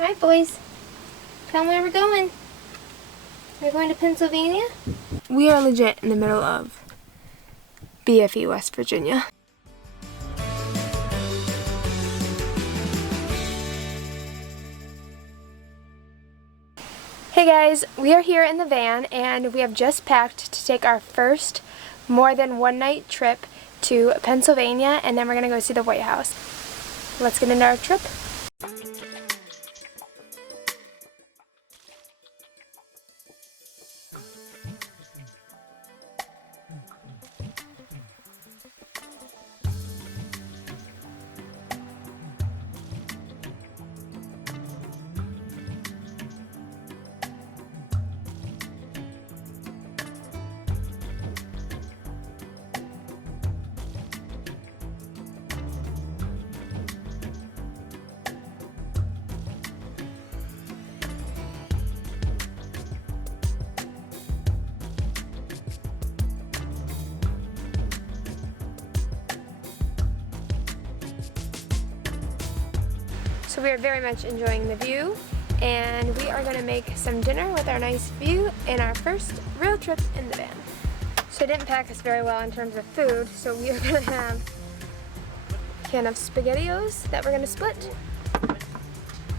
Alright, boys. Tell them where we're going. We're going to Pennsylvania. We are legit in the middle of BFE, West Virginia. Hey guys, we are here in the van and we have just packed to take our first more than one night trip to Pennsylvania, and then we're going to go see the White House. Let's get into our trip. So we are very much enjoying the view, and we are going to make some dinner with our nice view in our first real trip in the van. So I didn't pack us very well in terms of food, so we are going to have a can of SpaghettiOs that we're going to split,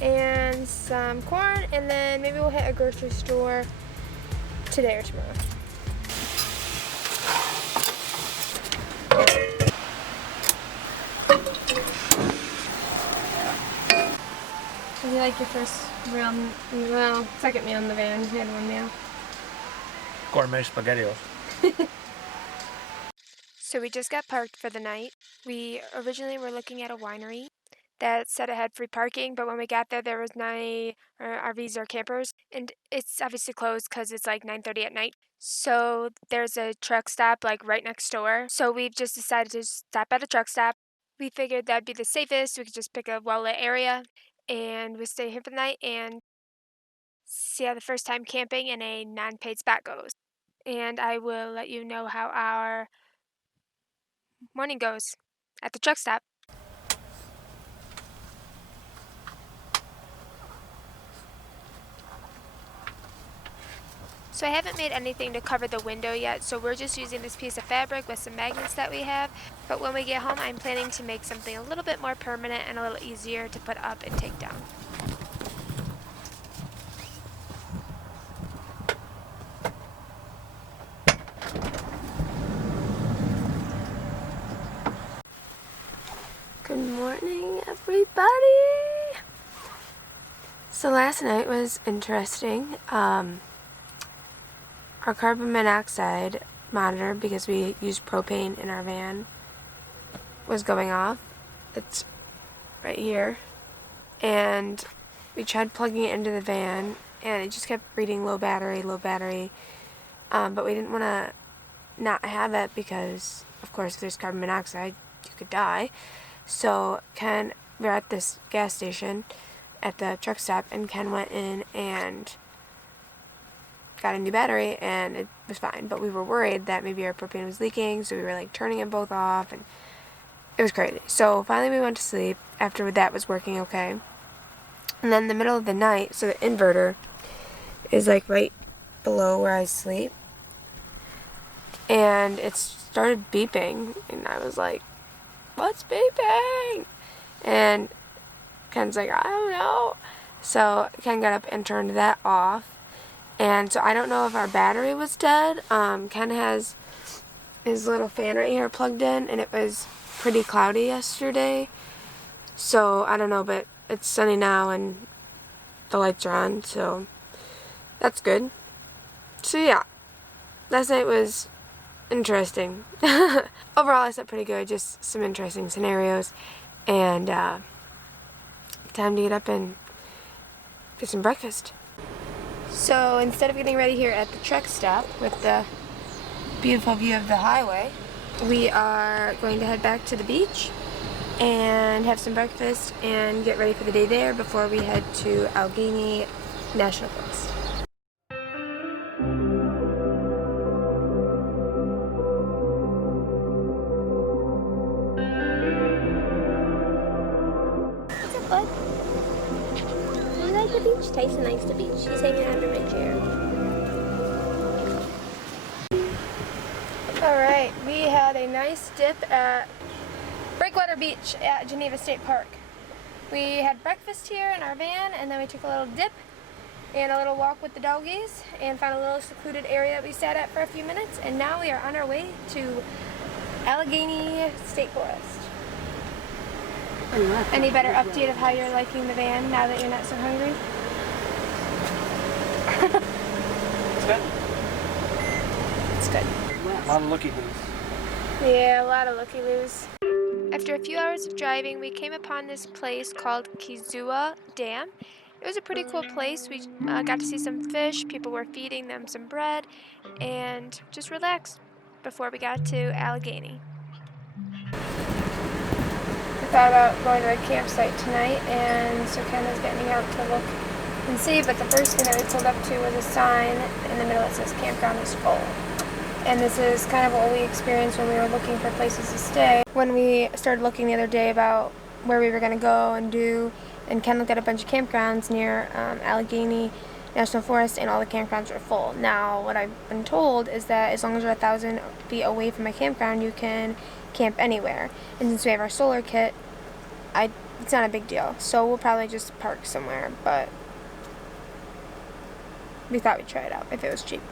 and some corn, and then maybe we'll hit a grocery store today or tomorrow. Was you like your first real, well, second meal in the van? You had one meal. Gourmet SpaghettiOs. So we just got parked for the night. We originally were looking at a winery that said it had free parking, but when we got there, there was no RVs or campers, and it's obviously closed because it's like 9:30 at night. So there's a truck stop like right next door. So we've just decided to stop at a truck stop. We figured that'd be the safest. We could just pick a well-lit area, and we stay here for the night and see how the first time camping in a non-paid spot goes. And I will let you know how our morning goes at the truck stop. So I haven't made anything to cover the window yet, so we're just using this piece of fabric with some magnets that we have. But when we get home, I'm planning to make something a little bit more permanent and a little easier to put up and take down. Good morning, everybody! So last night was interesting. Our carbon monoxide monitor, because we used propane in our van, was going off. It's right here. And we tried plugging it into the van, and it just kept reading low battery, low battery. But we didn't want to not have it because, of course, if there's carbon monoxide, you could die. So Ken, we were at this gas station at the truck stop, and Ken went in and got a new battery, and it was fine. But we were worried that maybe our propane was leaking, so we were like turning them both off, and it was crazy. So finally we went to sleep after that was working okay. And then in the middle of the night, so the inverter is like right below where I sleep, and it started beeping, and I was like, what's beeping? And Ken's like, I don't know. So Ken got up and turned that off. And so I don't know if our battery was dead. Ken has his little fan right here plugged in, and it was pretty cloudy yesterday. So I don't know, but it's sunny now and the lights are on, so that's good. So yeah, last night was interesting. Overall, I slept pretty good, just some interesting scenarios. And time to get up and get some breakfast. So instead of getting ready here at the truck stop with the beautiful view of the highway, we are going to head back to the beach and have some breakfast and get ready for the day there before we head to Allegheny National Forest. What's up, bud? beach? Tyson likes the beach. He's hanging under my chair. Alright, we had a nice dip at Breakwater Beach at Geneva State Park. We had breakfast here in our van, and then we took a little dip and a little walk with the doggies and found a little secluded area that we sat at for a few minutes, and now we are on our way to Allegheny State Forest. Any better update of how you're liking the van now that you're not so hungry? It's good. It's good. A lot of looky-loos. Yeah, a lot of looky-loos. After a few hours of driving, we came upon this place called Kizua Dam. It was a pretty cool place. We got to see some fish, people were feeding them some bread, and just relaxed before we got to Allegheny. We thought about going to a campsite tonight, and so Ken was getting out to look and see, but the first thing that we pulled up to was a sign in the middle that says campground is full. And this is kind of what we experienced when we were looking for places to stay. When we started looking the other day about where we were going to go and do, and Ken looked at a bunch of campgrounds near Allegheny National Forest, and all the campgrounds were full. Now, what I've been told is that as long as you're 1,000 feet away from a campground, you can camp anywhere. And since we have our solar kit, it's not a big deal. So we'll probably just park somewhere, but we thought we'd try it out if it was cheap.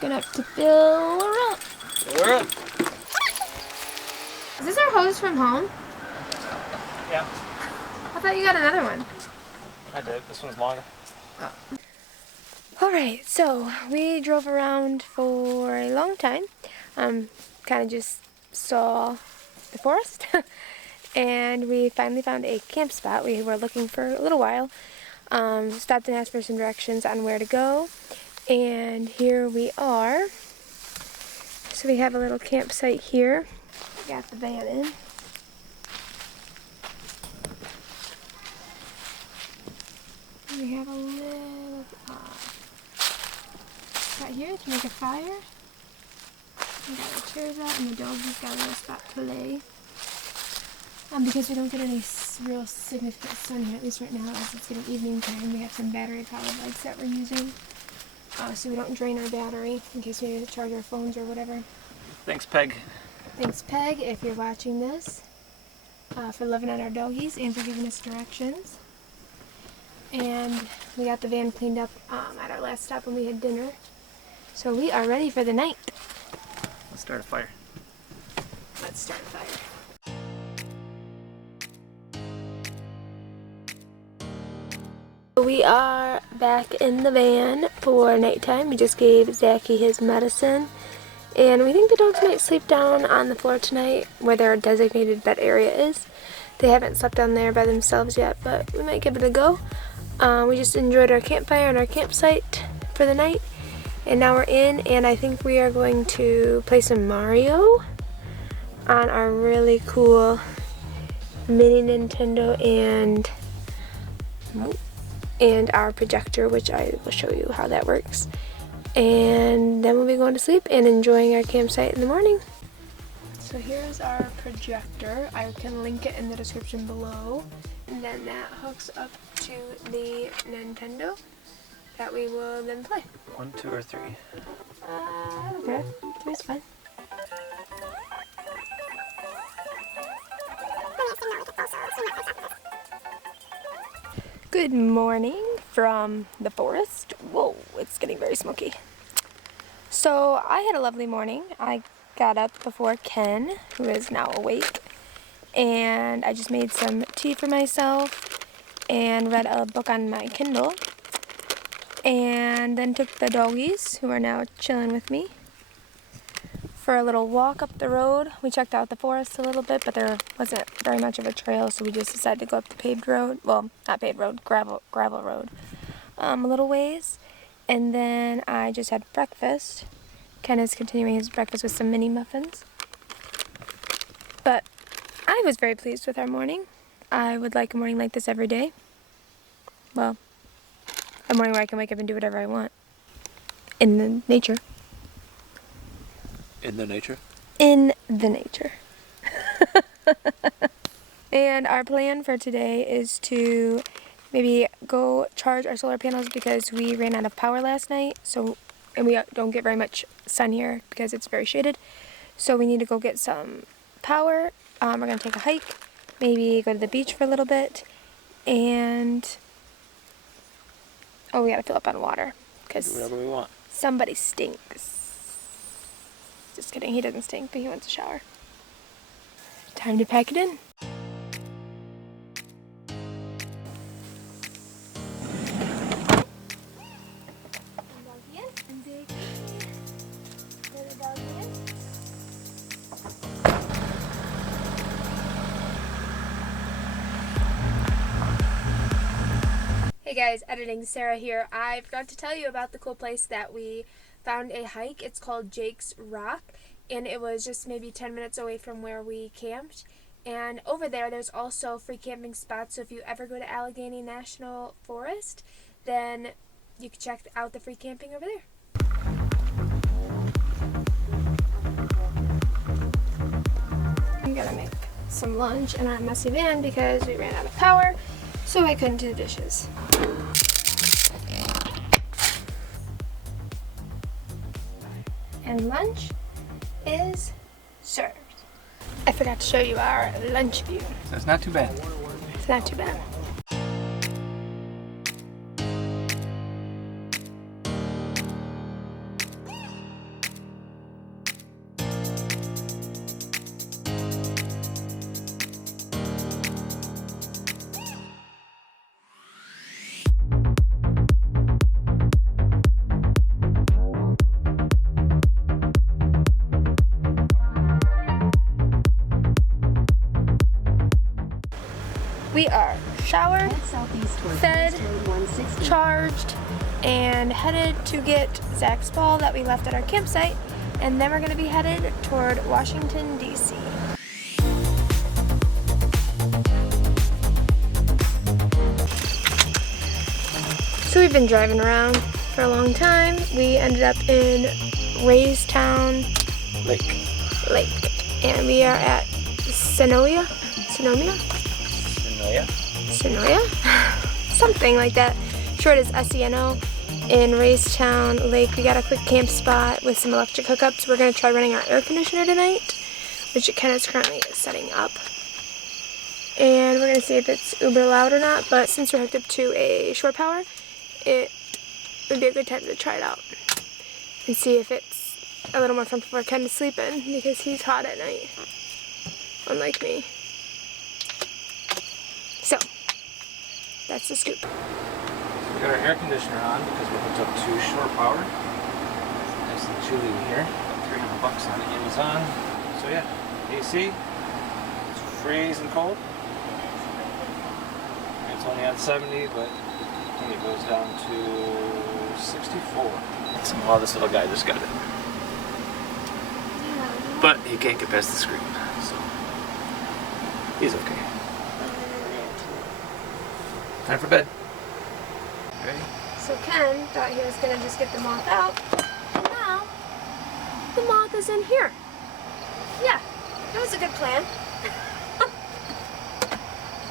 Gonna have to fill her up. Fill her up. Is this our hose from home? Yeah. I thought you got another one. I did. This one's longer. Oh. Alright, so we drove around for a long time. Kind of just saw the forest. And we finally found a camp spot. We were looking for a little while. Stopped and asked for some directions on where to go. And here we are. So we have a little campsite here. Got the van in. And we have a little spot here to make a fire. We got the chairs out, and the dog's got a little spot to lay. Because we don't get any real significant sun here, at least right now, as it's getting evening time. We have some battery-powered lights that we're using. So we don't drain our battery in case we need to charge our phones or whatever. Thanks, Peg. Thanks, Peg, if you're watching this, for loving on our doggies and for giving us directions. And we got the van cleaned up at our last stop when we had dinner. So we are ready for the night. Let's start a fire. Let's start a fire. We are back in the van for nighttime. We just gave Zachy his medicine, and we think the dogs might sleep down on the floor tonight where their designated bed area is. They haven't slept down there by themselves yet, but we might give it a go. We just enjoyed our campfire and our campsite for the night, and now we're in, and I think we are going to play some Mario on our really cool mini Nintendo and our projector, which I will show you how that works. And then we'll be going to sleep and enjoying our campsite in the morning. So here's our projector. I can link it in the description below. And then that hooks up to the Nintendo that we will then play. 1, 2, or 3? Okay. 3's fine. Good morning from the forest. Whoa, it's getting very smoky. So I had a lovely morning. I got up before Ken, who is now awake, and I just made some tea for myself and read a book on my Kindle, and then took the doggies, who are now chilling with me, for a little walk up the road. We checked out the forest a little bit, but there wasn't very much of a trail, so we just decided to go up the paved road. Well, not paved road, gravel road, a little ways. And then I just had breakfast. Ken is continuing his breakfast with some mini muffins. But I was very pleased with our morning. I would like a morning like this every day. Well, a morning where I can wake up and do whatever I want. In the nature. In the nature? In the nature. And our plan for today is to maybe go charge our solar panels because we ran out of power last night. And we don't get very much sun here because it's very shaded. So we need to go get some power. We're going to take a hike, maybe go to the beach for a little bit. And, oh, we got to fill up on water because whatever we want. somebody stinks. Just kidding, he doesn't stink, but he wants a shower. Time to pack it in. Hey guys, editing Sarah here. I forgot to tell you about the cool place that we found a hike. It's called Jake's Rock, and it was just maybe 10 minutes away from where we camped. And over there's also free camping spots, so if you ever go to Allegheny National Forest, then you can check out the free camping over there. I'm gonna make some lunch in our messy van because we ran out of power, so I couldn't do the dishes. And lunch is served. I forgot to show you our lunch view. So it's not too bad. It's not too bad. We are showered, fed, charged, and headed to get Zach's ball that we left at our campsite, and then we're going to be headed toward Washington, D.C. So we've been driving around for a long time. We ended up in Raystown Lake, and we are at Sonoya? Something like that. Short as SENO in Raystown Lake. We got a quick camp spot with some electric hookups. We're going to try running our air conditioner tonight, which it kind of is currently setting up. And we're going to see if it's uber loud or not, but since we're hooked up to a shore power, it would be a good time to try it out and see if it's a little more comfortable for Ken to sleep in because he's hot at night, unlike me. So, that's the scoop. We got our air conditioner on because we're hooked up to shore power. Nice and chilly in here. Got $300 on Amazon. So yeah, AC. It's freezing cold. It's only at 70, but when it goes down to 64. Somehow this little guy just got it. But he can't get past the screen, so he's okay. Time for bed. Ready? So Ken thought he was going to just get the moth out, and now the moth is in here. Yeah, it was a good plan.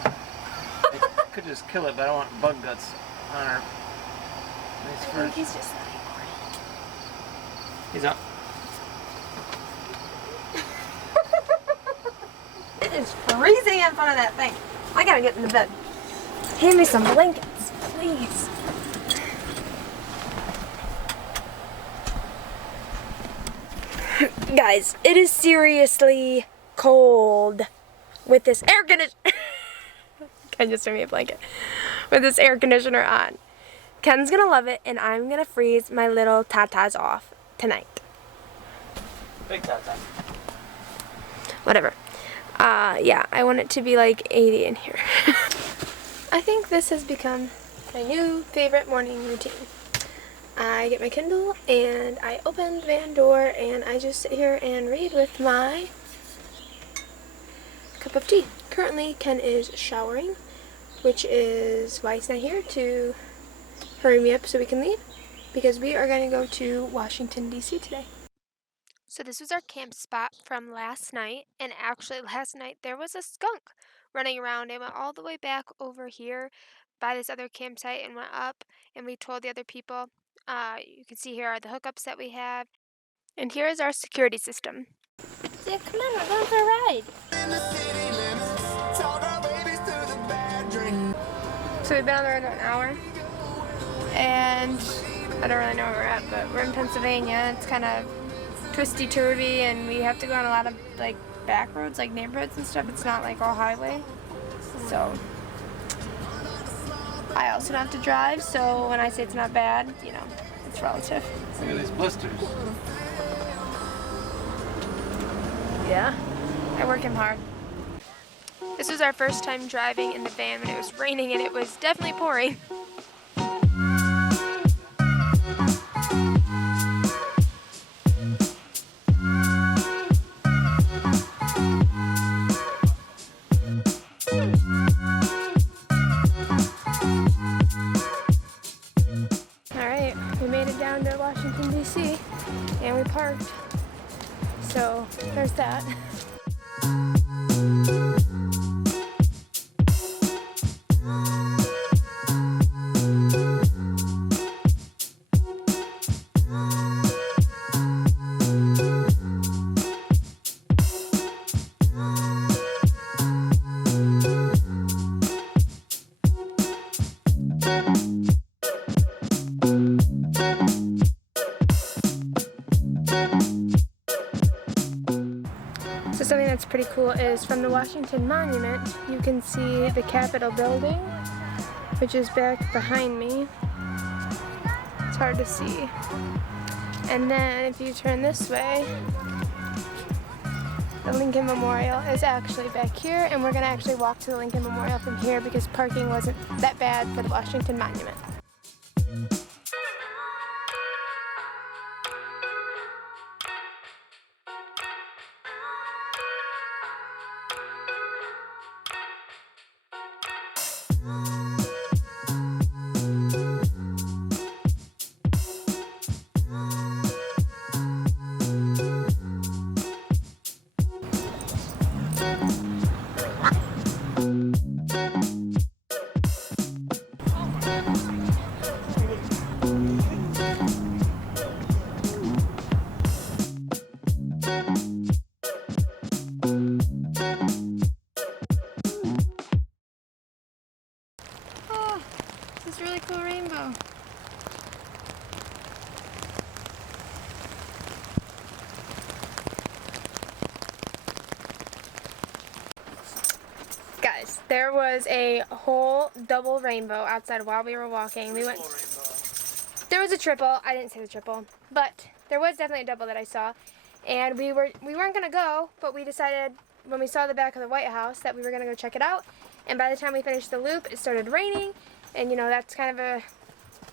I could just kill it, but I don't want bug guts on her. Nice I think he's just letting horny. He's up. It is freezing in front of that thing. I gotta get in the bed. Hand me some blankets, please. Guys, it is seriously cold with this air conditioner. Ken just threw me a blanket. With this air conditioner on. Ken's gonna love it, and I'm gonna freeze my little tatas off tonight. Big tata. Whatever. Yeah, I want it to be like 80 in here. I think this has become my new favorite morning routine. I get my Kindle and I open the van door and I just sit here and read with my cup of tea. Currently, Ken is showering, which is why he's not here to hurry me up so we can leave, because we are going to go to Washington, D.C. today. So this was our camp spot from last night, and actually last night there was a skunk, running around. I went all the way back over here by this other campsite and went up, and we told the other people. You can see here are the hookups that we have, and here is our security system. Yeah, come on, we're going for a ride. So we've been on the road an hour, and I don't really know where we're at, but we're in Pennsylvania. It's kind of twisty-turvy, and we have to go on a lot of like back roads, like neighborhoods and stuff. It's not like all highway, so I also don't have to drive. So when I say it's not bad, you know, it's relative. Look at these blisters. Yeah, I work him hard. This was our first time driving in the van when it was raining, and it was definitely pouring. Alright, we made it down to Washington, D.C., and we parked. So, there's that. So something that's pretty cool is from the Washington Monument, you can see the Capitol building, which is back behind me. It's hard to see. And then if you turn this way, the Lincoln Memorial is actually back here, and we're gonna actually walk to the Lincoln Memorial from here because parking wasn't that bad for the Washington Monument. This really cool rainbow. Guys, there was a whole double rainbow outside while we were walking. We went. There was a triple. I didn't say the triple, but there was definitely a double that I saw. And we weren't gonna go, but we decided when we saw the back of the White House that we were gonna go check it out. And by the time we finished the loop, it started raining, and you know that's kind of a,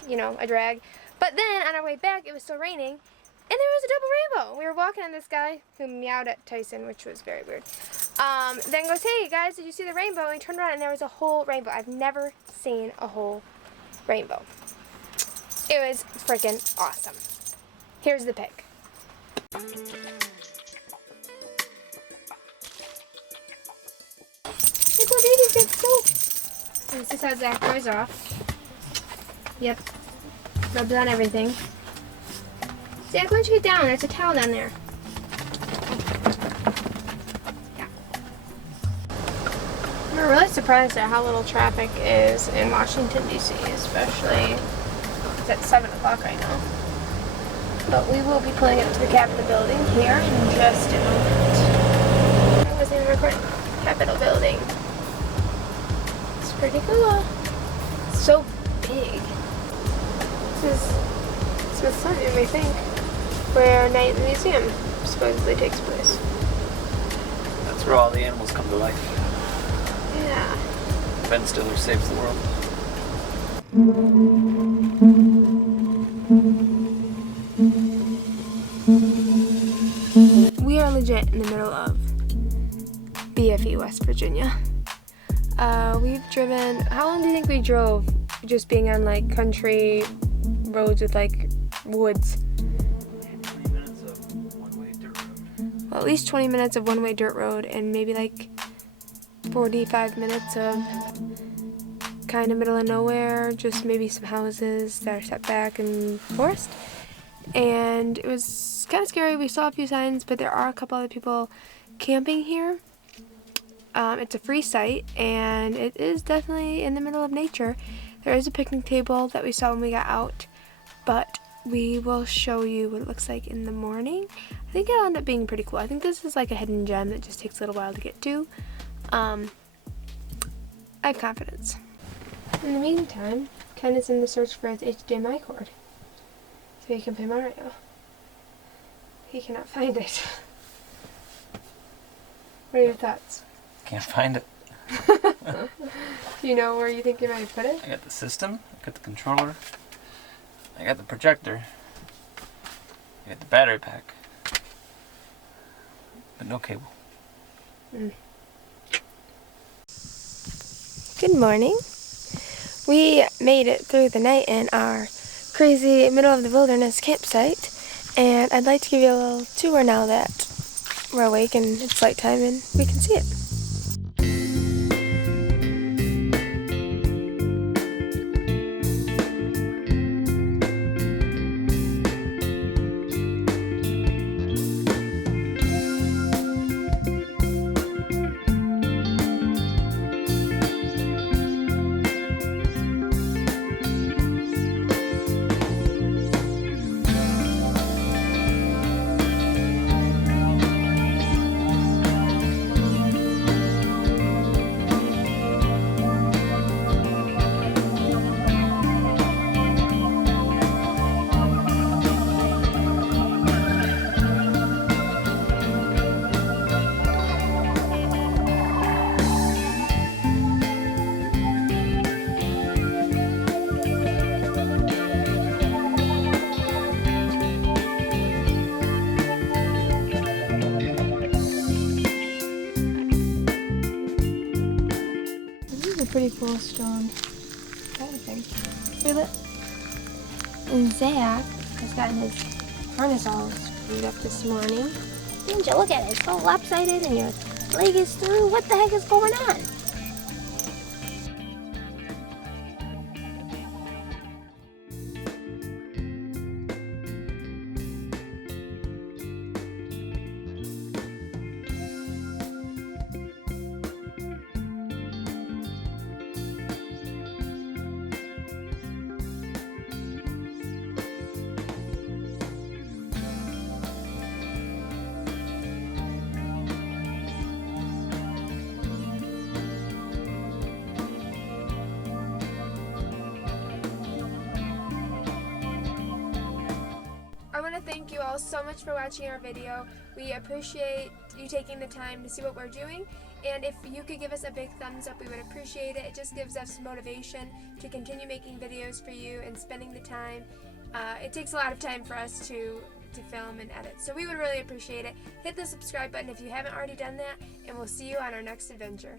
you know, a drag. But then on our way back, it was still raining, and there was a double rainbow. We were walking on this guy who meowed at Tyson, which was very weird. Then goes, "Hey guys, did you see the rainbow?" And we turned around, and there was a whole rainbow. I've never seen a whole rainbow. It was freaking awesome. Here's the pic. Look what babies get soap. This is how Zach dries off. Yep. Rubs on everything. Zach, why don't you get down? There's a towel down there. Yeah. We're really surprised at how little traffic is in Washington, D.C., especially it's at 7 o'clock right now. But we will be pulling up to the Capitol building here in just a moment. I wasn't even recording. Capitol building. It's pretty cool. It's so big. This is Smithsonian, I think, where Night in the Museum supposedly takes place. That's where all the animals come to life. Yeah. Ben Stiller saves the world. We are legit in the middle of BFE, West Virginia. We've driven, how long do you think we drove just being on like country roads with like woods? 20 minutes of one-way dirt road. Well, at least 20 minutes of one-way dirt road and maybe like 45 minutes of kind of middle of nowhere, just maybe some houses that are set back in forest. And it was kind of scary. We saw a few signs, but there are a couple other people camping here. It's a free site, and it is definitely in the middle of nature. There is a picnic table that we saw when we got out, but we will show you what it looks like in the morning. I think it'll end up being pretty cool. I think this is like a hidden gem that just takes a little while to get to. I have confidence. In the meantime, Ken is in the search for his HDMI cord so he can play Mario. He cannot find it. What are your thoughts? Can't find it. Do you know where you think you might put it? I got the system, I got the controller, I got the projector, I got the battery pack, but no cable. Good morning. We made it through the night in our crazy middle of the wilderness campsite, and I'd like to give you a little tour now that we're awake and it's light time and we can see it. Pretty cool stone thing. Feel it? And Zach has gotten his harness all screwed up this morning. Didn't you look at it? It's all lopsided and your leg is through. What the heck is going on? I want to thank you all so much for watching our video. We appreciate you taking the time to see what we're doing, and if you could give us a big thumbs up, we would appreciate it. It just gives us motivation to continue making videos for you and spending the time. It takes a lot of time for us to film and edit, so we would really appreciate it. Hit the subscribe button if you haven't already done that, and we'll see you on our next adventure.